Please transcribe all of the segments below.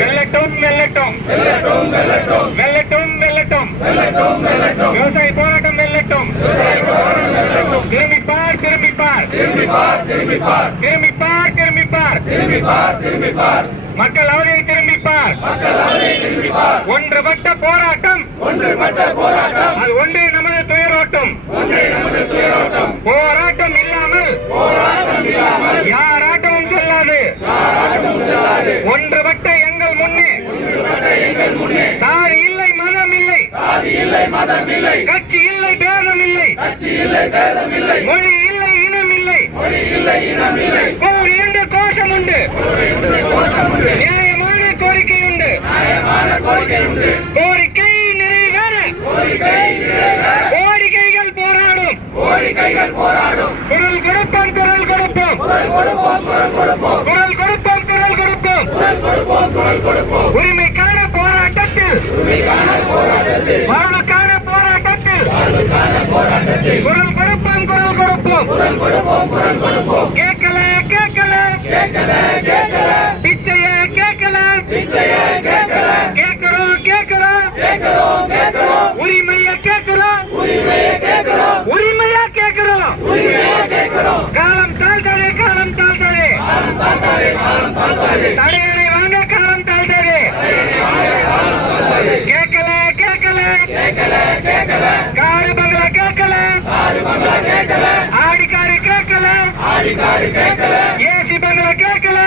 வெல்லட்டும் வெல்லட்டும் வெல்லட்டும் வெல்லட்டும் விவசாய போராட்டம் வெல்லட்டும் திரும்பி பார் திரும்பி பார் திரும்பி பார் திரும்பி பார் மக்கள் அவதியை திரும்பி பார் ஒன்றுபட்ட போராட்டம். அது ஒன்றே நமது துயரோட்டம். போராட்டம். சாதி இல்லை மதம் இல்லை. கட்சி இல்லை பேதம் இல்லை. மொழி இல்லை இனம் இல்லை. கோரி உண்டு. கோஷம் உண்டு. நியாயமான கோரிக்கை உண்டு. கோரிக்கை நிறைவேற. கோரிக்கைகள் போராடும். குரல் கொடுப்போம் குரல் கொடுப்போம். குரல் கொடுப்போம் குரல் கொடுப்போம். உரிமைக்கான போராட்டத்தில் வாழ்வுக்கான போராட்டத்தில் குரல் கொடுப்போம் குரல் கொடுப்போம். கேட்கல கேட்கல பிச்சைய கேட்கல. பிச்சைய கேட்கல ஏசி பங்களா கேட்கல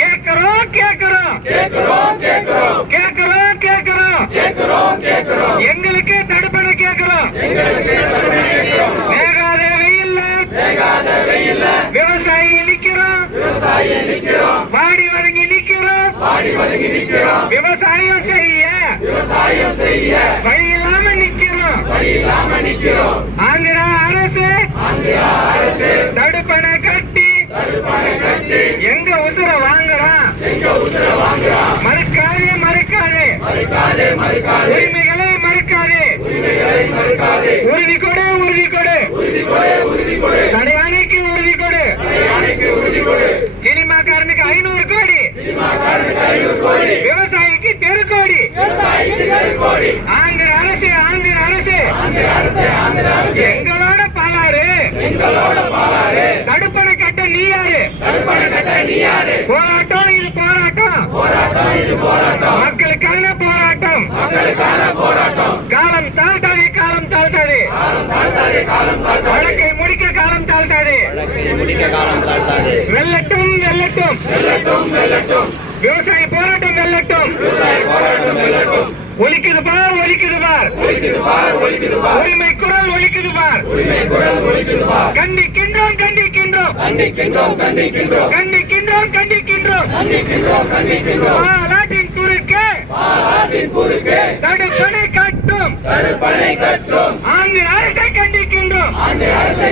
கேட்கிறோம் கேட்கிறோம் கேட்கிறோம் கேட்கிறோம் எங்களுக்கு தடுப்பணை கேட்கிறோம் வேகாத வெயில்ல விவசாயி நிக்கிறோம் வாடி வதங்கி நிக்கிறோம். விவசாயம் செய்ய. வழி இல்லாம நிக்கிறோம் ஆந்திரா அரசு தடுப்பணை கட்டி எங்க உசுர வாங்குறான் மறுக்காதே மறுக்காதே உரிமைகளை மறுக்காதே. உறுதி கொடு உறுதி கொடு. தடையானைக்கு உறுதி கொடு. சினிமாக்காரனுக்கு ஐநூறு கோடி. விவசாயிக்கு தெருக்கோடி ஆந்திர அரசு ஆந்திர அரசு. எங்களோட பாலாறு. தடுப்பணை கட்ட நீ யாரு போராட்டம் இது போராட்டம். மக்களுக்கான போராட்டம் வெல்லட்டும் வெல்லட்டும். விவசாய போராட்டம் வெல்லட்டும். ஒலிக்குது பார் ஒலிக்குது பார். உரிமை குரல் ஒலிக்குது பார். கண்டிக்கின்றோம் கண்டிக்கின்றோம். கண்டிக்கின்றோம் கண்டிக்கின்றோம். பாலாட்டின் குறுக்கே. தடுப்பணை கட்டும். ஆங்கில அரசை கண்டிக்கின்றோம்.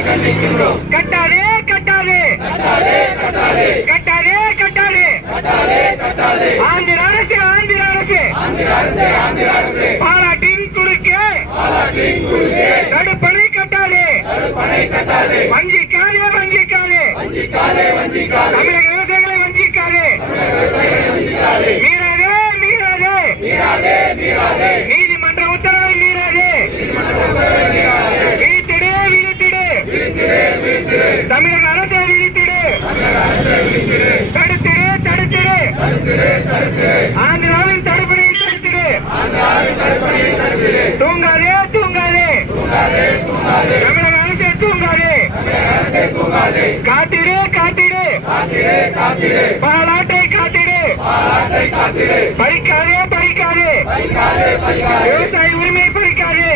கட்டாதே கட்டாதே கட்டாதே. கட்டாதே ஆந்திர அரசு ஆந்திர அரசு. பாலாட்டின் குறுக்கே. தடுப்பணை கட்டாதே. வஞ்சிக்காதே வஞ்சிக்காதே. தமிழக விவசாயிகளை ಕಾತಿಡೆ ಕಾತಿಡೆ ಬಾಳಾಟೆ ಕಾತಿಡೆ ಪರಿಕಾರೆ ಪರಿಕಾರೆ ವ್ಯವಸಾಯ ಉರಿಮೆ ಪರಿಕಾರೆ